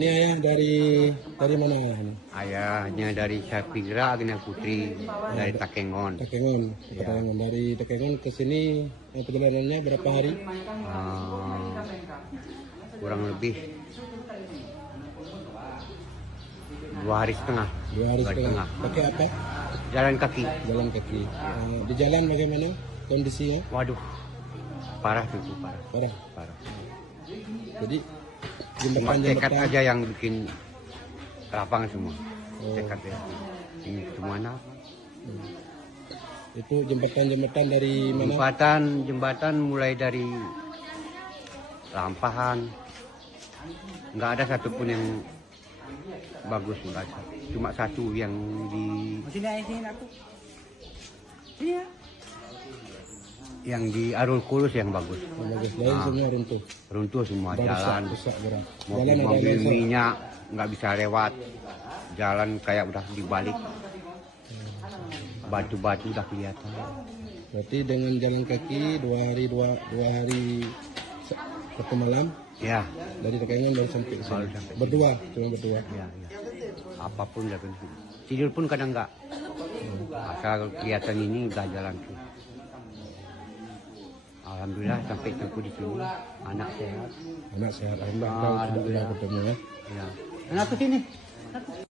Ini ayah dari mana ini? Ayahnya dari Sapira Agnia Putri dari Takengon. Takengon. Ya. Dari Takengon ke sini perjalanannya berapa hari? Kurang lebih 2 hari setengah. 2 hari setengah. Pakai apa? Jalan kaki. Jalan kaki. Di jalan bagaimana kondisinya? Waduh, parah tuh, parah. Parah. Jadi Cuma jembatan tekad aja yang bikin lapang semua. Tekad ya. Ini semuanya. Itu jembatan dari mana? Jembatan mulai dari Lampahan. Nggak ada satupun yang bagus, nggak ada. Cuma satu yang di Arul Kulus yang bagus. Bagus. Lain semua runtuh. Runtuh semua, Rusak, jalan. berat. Mobil minyak nggak bisa lewat. Jalan kayak udah dibalik. Batu-batu udah kelihatan. Berarti dengan jalan kaki 2 hari 1 malam. Ya. Dari Takengon baru sampai ke sini. Cuma berdua. Ya. Apapun ya. Tidur pun kadang nggak. Asal kelihatan ini udah jalan tuh. Alhamdulillah sampai tempuh di sini. Anak sehat. Alhamdulillah. Sudah ketemu ya. Ya. Anak ke sini.